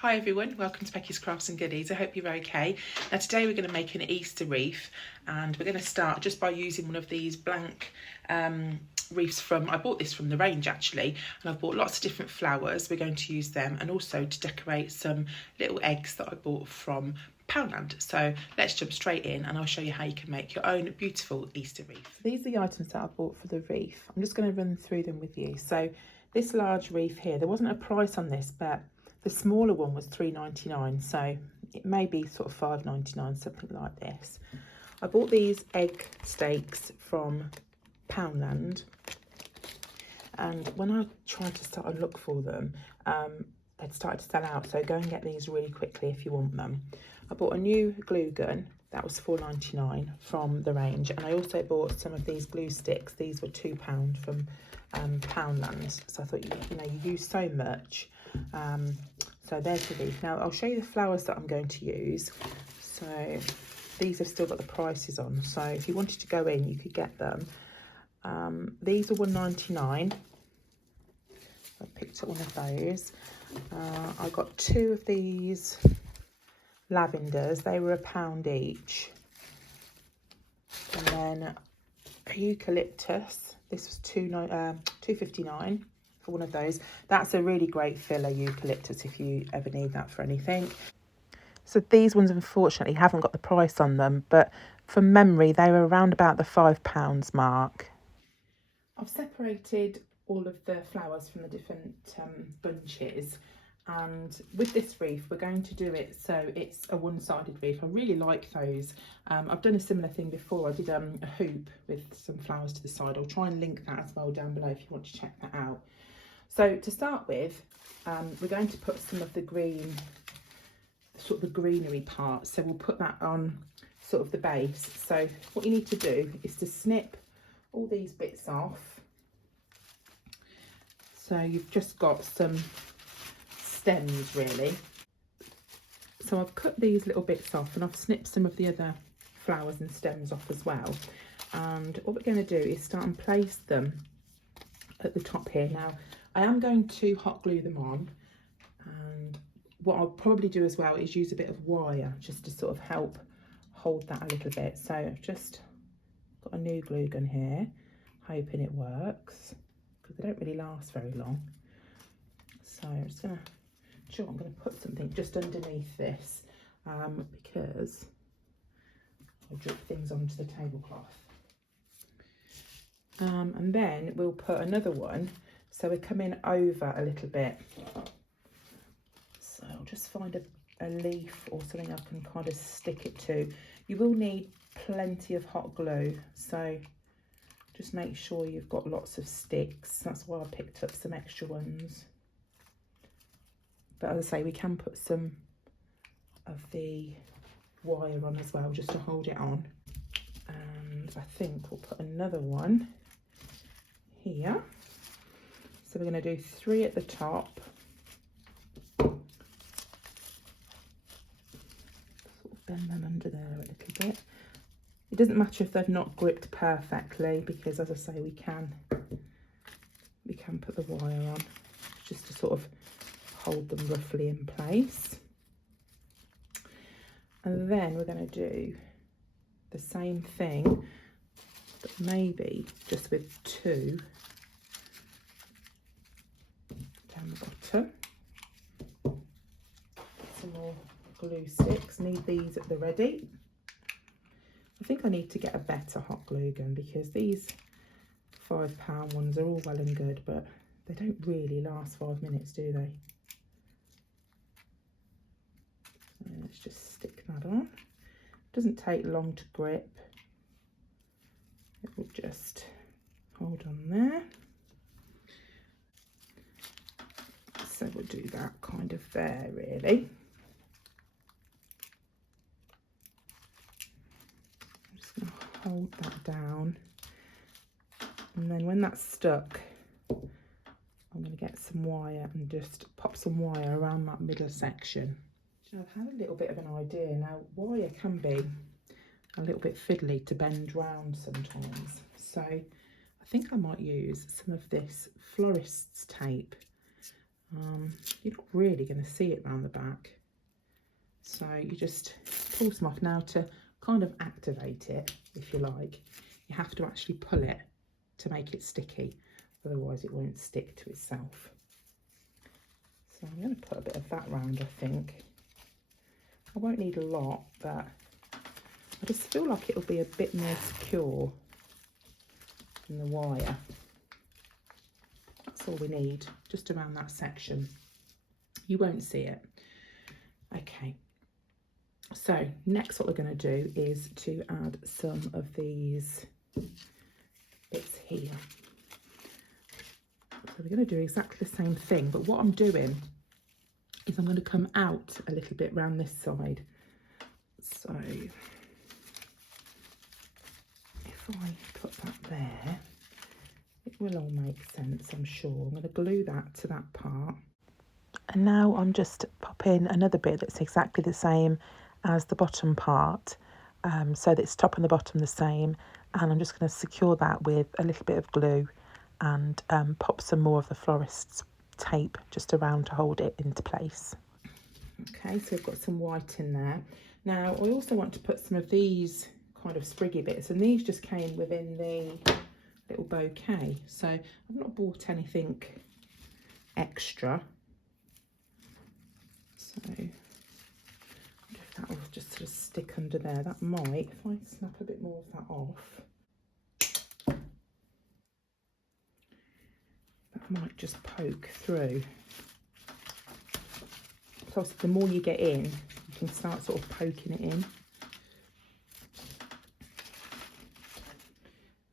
Hi everyone, welcome to Becky's Crafts and Goodies. I hope you're okay. Now today we're going to make an Easter wreath, and we're going to start just by using one of these blank wreaths from, I bought this from the range actually, and I've bought lots of different flowers. We're going to use them and also to decorate some little eggs that I bought from Poundland. So let's jump straight in and I'll show you how you can make your own beautiful Easter wreath. These are the items that I bought for the wreath. I'm just going to run through them with you. So this large wreath here, there wasn't a price on this, but the smaller one was $3.99, so it may be sort of $5.99, something like this. I bought these egg stakes from Poundland, and when I tried to start and look for them, they'd started to sell out, so go and get these really quickly if you want them. I bought a new glue gun, that was $4.99 from the range, and I also bought some of these glue sticks. These were £2 from Poundland, so I thought, you know, you use so much. So there's the wreath. Now I'll show you the flowers that I'm going to use. So these have still got the prices on, so if you wanted to go in you could get them. These are $1.99. I picked up one of those. I got two of these lavenders, they were £1 each. And then a eucalyptus, this was $2.59 for one of those. That's a really great filler, eucalyptus, if you ever need that for anything. So these ones unfortunately haven't got the price on them, but from memory they were around about the £5 mark. I've separated all of the flowers from the different bunches, and with this wreath we're going to do it so it's a one-sided wreath. I really like those. I've done a similar thing before. I did a hoop with some flowers to the side. I'll try and link that as well down below if you want to check that out. So to start with, we're going to put some of the green, sort of the greenery part, so we'll put that on sort of the base. So what you need to do is to snip all these bits off, so you've just got some stems really. So I've cut these little bits off and I've snipped some of the other flowers and stems off as well, and what we're going to do is start and place them at the top here. Now I am going to hot glue them on, and what I'll probably do as well is use a bit of wire just to sort of help hold that a little bit. So I've just got a new glue gun here, hoping it works because they don't really last very long. So I'm just gonna, sure, I'm gonna put something just underneath this because I'll drip things onto the tablecloth. And then we'll put another one, so we're coming over a little bit. So I'll just find a leaf or something I can kind of stick it to. You will need plenty of hot glue, so just make sure you've got lots of sticks. That's why I picked up some extra ones. But as I say, we can put some of the wire on as well just to hold it on. And I think we'll put another one here. So we're going to do 3 at the top. Sort of bend them under there a little bit. It doesn't matter if they've not gripped perfectly, because as I say, we can put the wire on just to sort of hold them roughly in place. And then we're going to do the same thing, but maybe just with 2 down the bottom. Get some more glue sticks. Need these at the ready. I think I need to get a better hot glue gun because these £5 ones are all well and good, but they don't really last 5 minutes, do they? So let's just stick that on. Doesn't take long to grip. It will just hold on there. So we'll do that kind of there really. I'm just going to hold that down, and then when that's stuck, I'm going to get some wire and just pop some wire around that middle section. So I've had a little bit of an idea. Now wire can be a little bit fiddly to bend round sometimes, so I think I might use some of this florist's tape. You're not really going to see it around the back. So you just pull some off. Now to kind of activate it, if you like, you have to actually pull it to make it sticky. Otherwise it won't stick to itself. So I'm going to put a bit of that round, I think. I won't need a lot, but I just feel like it'll be a bit more secure than the wire. That's all we need, just around that section. You won't see it. Okay, so next what we're going to do is to add some of these bits here. So we're going to do exactly the same thing, but what I'm doing is I'm going to come out a little bit around this side. So if I put that there, it will all make sense, I'm sure. I'm going to glue that to that part. And now I'm just popping another bit that's exactly the same as the bottom part. So that it's top and the bottom the same. And I'm just going to secure that with a little bit of glue and pop some more of the florist's tape just around to hold it into place. Okay, so we've got some white in there. Now I also want to put some of these kind of spriggy bits, and these just came within the little bouquet. So I've not bought anything extra. So that will just sort of stick under there. That might, if I snap a bit more of that off, that might just poke through. Because the more you get in, you can start sort of poking it in.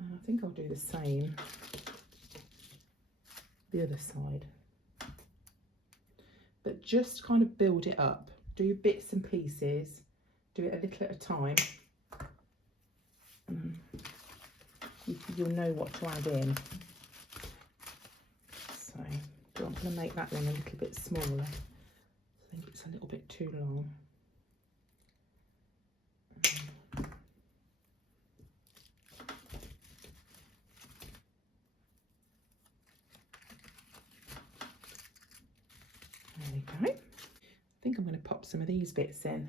I think I'll do the same the other side. But just kind of build it up. Do bits and pieces. Do it a little at a time. You'll know what to add in. So I'm going to make that one a little bit smaller. I think it's a little bit too long. There we go. I think I'm going to pop some of these bits in.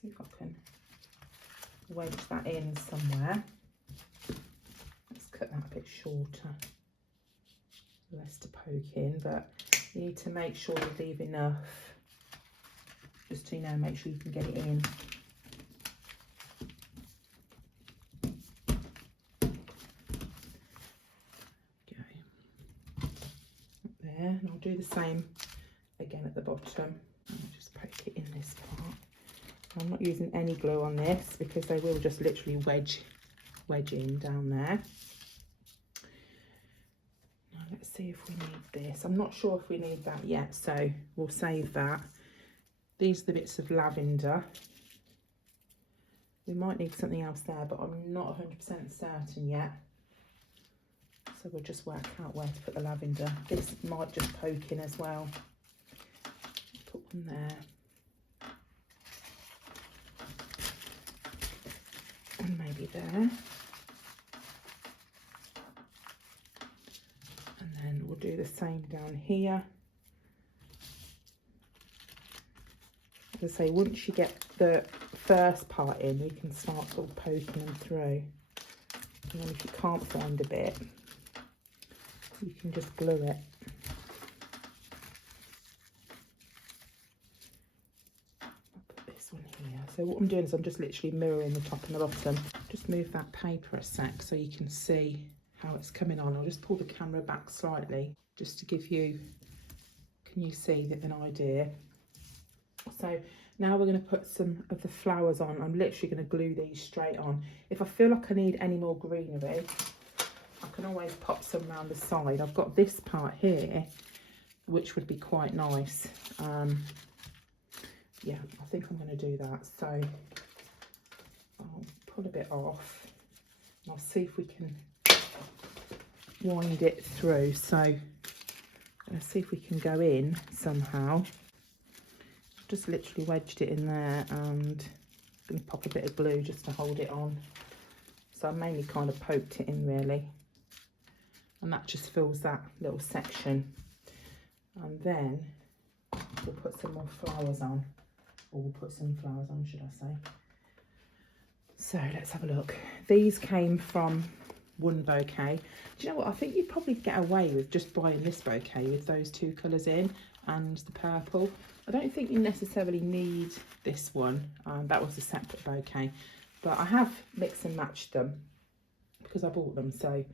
See if I can wedge that in somewhere. Let's cut that a bit shorter. Less to poke in, but you need to make sure you leave enough. Just to, make sure you can get it in. There, and I'll do the same again at the bottom. I'll just poke it in this part. I'm not using any glue on this because they will just literally wedge in down there. Now let's see if we need this. I'm not sure if we need that yet, so we'll save that. These are the bits of lavender. We might need something else there, but I'm not 100% certain yet. So we'll just work out where to put the lavender. This might just poke in as well. Put one there. And maybe there. And then we'll do the same down here. As I say, once you get the first part in, you can start sort of poking them through. And then if you can't find a bit, you can just glue it. I'll put this one here. So what I'm doing is I'm just literally mirroring the top and the bottom. Just move that paper a sec so you can see how it's coming on. I'll just pull the camera back slightly just to give you, can you see an idea? So now we're going to put some of the flowers on. I'm literally going to glue these straight on. If I feel like I need any more greenery, I can always pop some around the side. I've got this part here, which would be quite nice. Yeah, I think I'm going to do that. So I'll pull a bit off. And I'll see if we can wind it through. So let's see if we can go in somehow. Just literally wedged it in there, and I'm going to pop a bit of glue just to hold it on. So I mainly kind of poked it in really. And that just fills that little section. And then we'll put some more flowers on, or we'll put some flowers on, should I say. So let's have a look. These came from one bouquet. Do you know what? I think you'd probably get away with just buying this bouquet with those two colours in and the purple. I don't think you necessarily need this one. That was a separate bouquet. But I have mixed and matched them because I bought them. So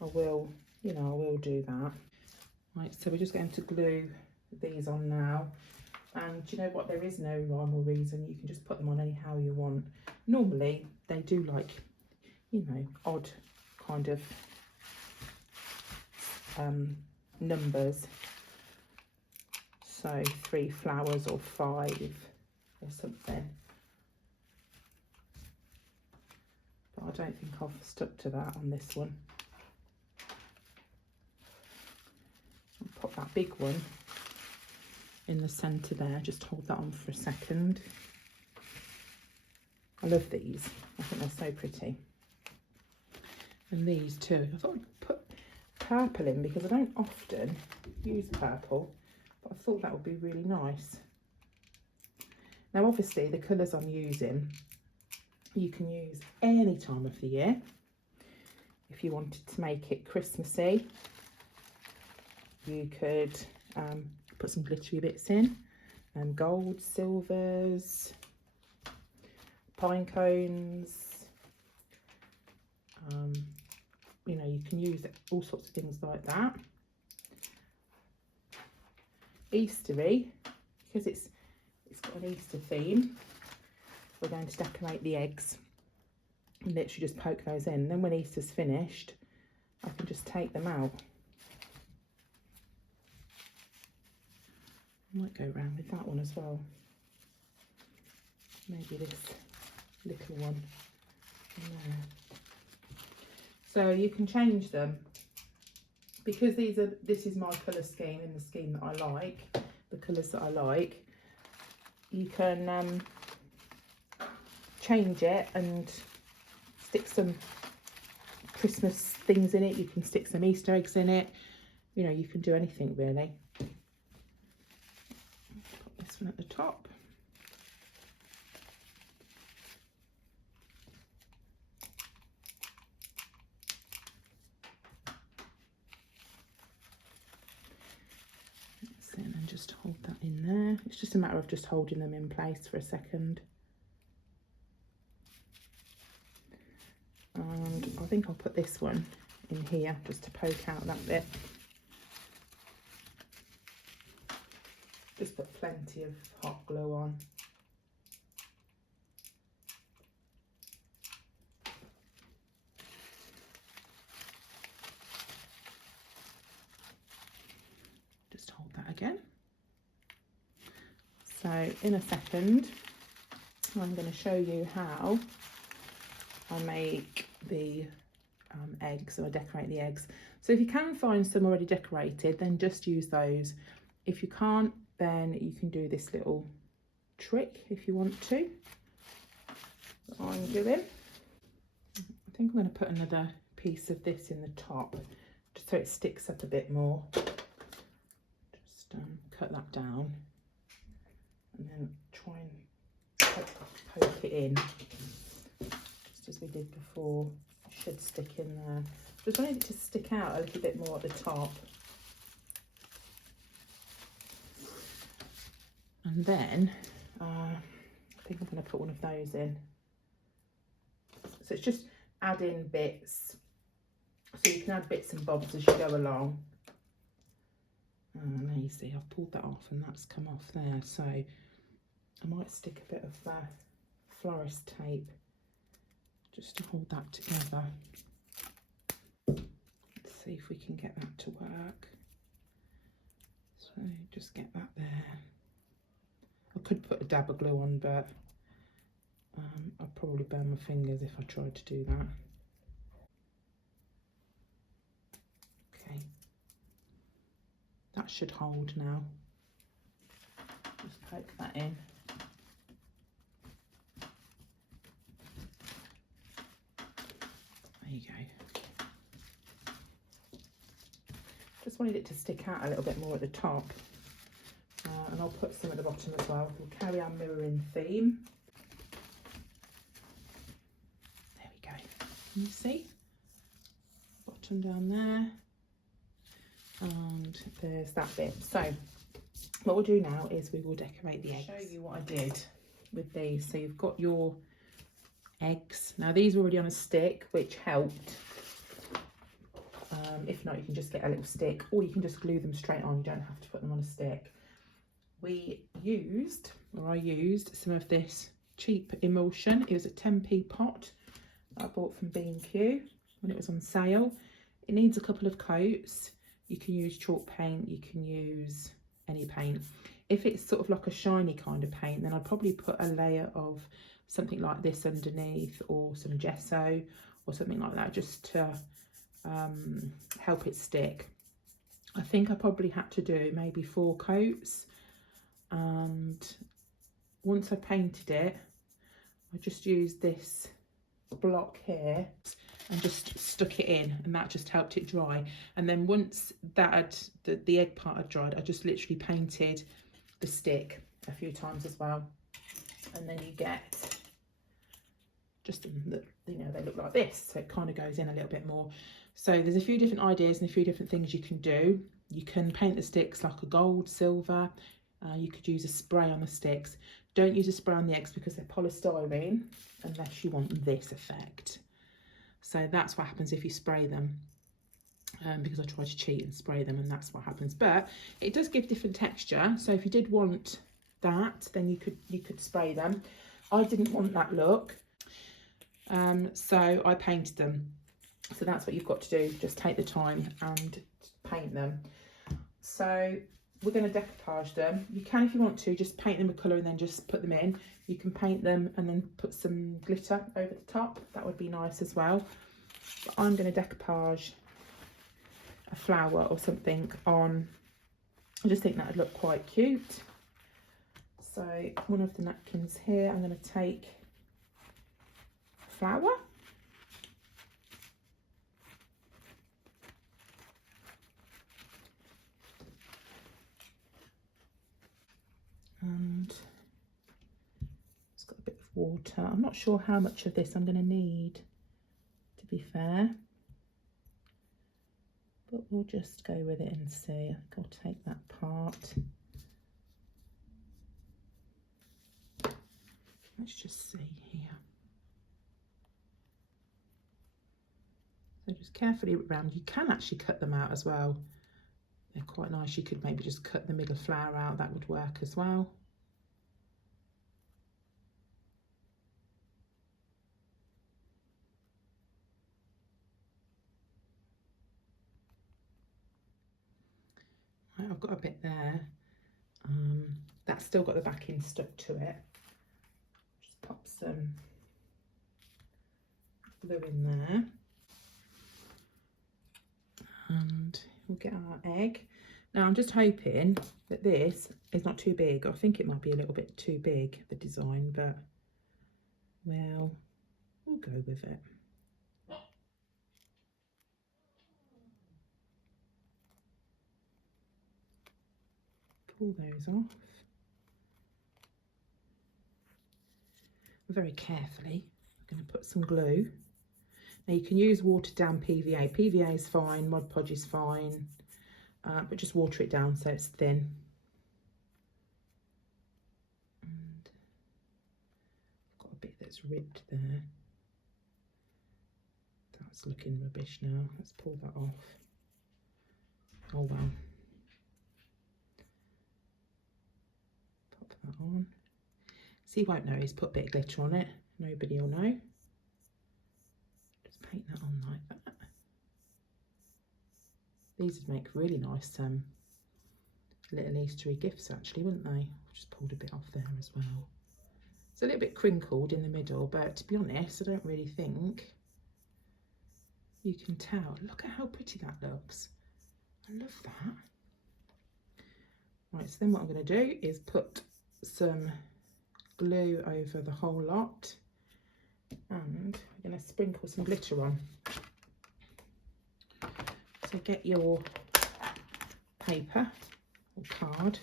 I will, you know, I will do that. Right, so we're just going to glue these on now. And do you know what? There is no rhyme or reason. You can just put them on anyhow you want. Normally, they do like, you know, odd kind of numbers. So 3 flowers or 5 or something. But I don't think I've stuck to that on this one. I'll pop that big one in the centre there. Just hold that on for a second. I love these. I think they're so pretty. And these too. I thought I'd put purple in because I don't often use purple, but I thought that would be really nice. Now obviously the colours I'm using you can use any time of the year. If you wanted to make it Christmassy, you could put some glittery bits in, gold, silvers, pine cones. You know, you can use all sorts of things like that. Eastery, because it's got an Easter theme. We're going to decorate the eggs and literally just poke those in. And then when Easter's finished, I can just take them out. I might go around with that one as well. Maybe this little one in there. So you can change them because this is my colour scheme in the scheme that I like, the colours that I like. You can change it and stick some Christmas things in it. You can stick some Easter eggs in it. You know, you can do anything really. Put this one at the top. And then just hold that in there. It's just a matter of just holding them in place for a second. And I think I'll put this one in here just to poke out that bit. Just put plenty of hot glue on. Just hold that again. So in a second, I'm going to show you how I make the eggs, or I decorate the eggs. So if you can find some already decorated, then just use those. If you can't, then you can do this little trick if you want to. That I'm doing. I think I'm going to put another piece of this in the top, just so it sticks up a bit more. Just cut that down, and then try and poke it in. As we did before, should stick in there. Just wanted it to stick out a little bit more at the top. And then I think I'm going to put one of those in. So it's just adding bits. So you can add bits and bobs as you go along. And there you see, I've pulled that off and that's come off there. So I might stick a bit of that florist tape just to hold that together. Let's see if we can get that to work. So just get that there. I could put a dab of glue on, but I'd probably burn my fingers if I tried to do that. Okay, that should hold now. Just poke that in. There you go. Just wanted it to stick out a little bit more at the top. And I'll put some at the bottom as well. We'll carry our mirroring theme. There we go. Can you see? Bottom down there. And there's that bit. So what we'll do now is we will decorate the eggs. I'll show you what I did with these. So you've got your eggs. Now these are already on a stick, which helped. If not, you can just get a little stick, or you can just glue them straight on. You don't have to put them on a stick. I used some of this cheap emulsion. It was a 10p pot that I bought from B&Q when it was on sale. It needs a couple of coats. You can use chalk paint, you can use any paint. If it's sort of like a shiny kind of paint, then I'd probably put a layer of something like this underneath, or some gesso or something like that, just to help it stick. I think I probably had to do maybe 4 coats, and once I painted it, I just used this block here and just stuck it in, and that just helped it dry. And then once that had, the egg part had dried, I just literally painted the stick a few times as well, and then you get just, you know, they look like this, so it kind of goes in a little bit more. So there's a few different ideas and a few different things you can do. You can paint the sticks like a gold, silver. You could use a spray on the sticks. Don't use a spray on the eggs because they're polystyrene, unless you want this effect. So that's what happens if you spray them, because I tried to cheat and spray them, and that's what happens. But it does give different texture. So if you did want that, then you could spray them. I didn't want that look, so I painted them. So that's what you've got to do. Just take the time and paint them. So we're going to decoupage them. You can, if you want to, just paint them with colour and then just put them in. You can paint them and then put some glitter over the top. That would be nice as well. But I'm going to decoupage a flower or something on. I just think that would look quite cute. So one of the napkins here, I'm going to take a flower. And it's got a bit of water. I'm not sure how much of this I'm going to need, to be fair, but we'll just go with it and see. I think I'll take that part. Let's just see here. So just carefully around. You can actually cut them out as well. They're quite nice. You could maybe just cut the middle flower out. That would work as well. Right, I've got a bit there. That's still got the backing stuck to it. Just pop some glue in there. And we'll get our egg. Now I'm just hoping that this is not too big. I think it might be a little bit too big, the design, but well, we'll go with it. Pull those off. Very carefully, I'm going to put some glue. Now you can use watered down PVA. PVA is fine, Mod Podge is fine, but just water it down so it's thin. And I've got a bit that's ripped there. That's looking rubbish now. Let's pull that off. Oh well. Pop that on. So you won't know he's put a bit of glitter on it. Nobody will know. Just paint that on like that. These would make really nice little Eastery gifts actually, wouldn't they? I've just pulled a bit off there as well. It's a little bit crinkled in the middle, but to be honest, I don't really think you can tell. Look at how pretty that looks. I love that. Right, so then what I'm going to do is put some glue over the whole lot, and we're going to sprinkle some glitter on. So get your paper or card.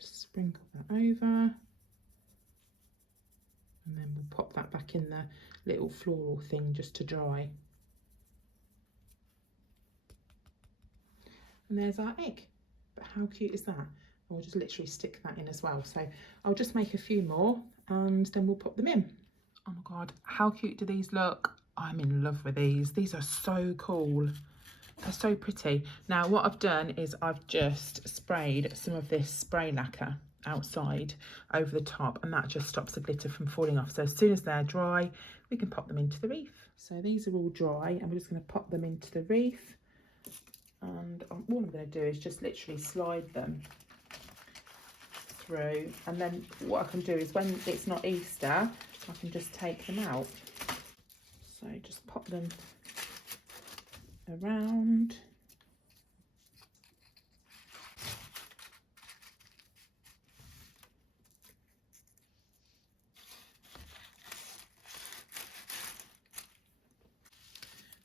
Just sprinkle that over. And then we'll pop that back in the little floral thing just to dry. And there's our egg. But how cute is that? We'll just literally stick that in as well. So I'll just make a few more and then we'll pop them in. Oh my God, how cute do these look? I'm in love with these. These are so cool. They're so pretty. Now what I've done is I've just sprayed some of this spray lacquer outside over the top, and that just stops the glitter from falling off. So as soon as they're dry, we can pop them into the wreath. So these are all dry and we're just going to pop them into the wreath. And all I'm going to do is just literally slide them through, and then what I can do is when it's not Easter, I can just take them out. So just pop them around.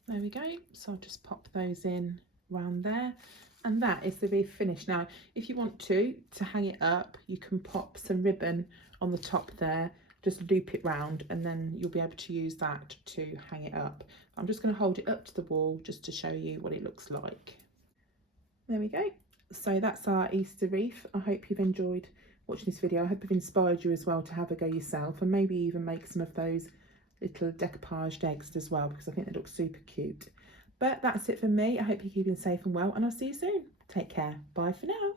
There we go. So I'll just pop those in around there, and that is the wreath finished. Now if you want to hang it up, you can pop some ribbon on the top there, just loop it round, and then you'll be able to use that to hang it up. I'm just going to hold it up to the wall just to show you what it looks like. There we go. So that's our Easter wreath. I hope you've enjoyed watching this video. I hope I've inspired you as well to have a go yourself, and maybe even make some of those little decoupaged eggs as well, because I think they look super cute. But that's it for me. I hope you're keeping safe and well, and I'll see you soon. Take care. Bye for now.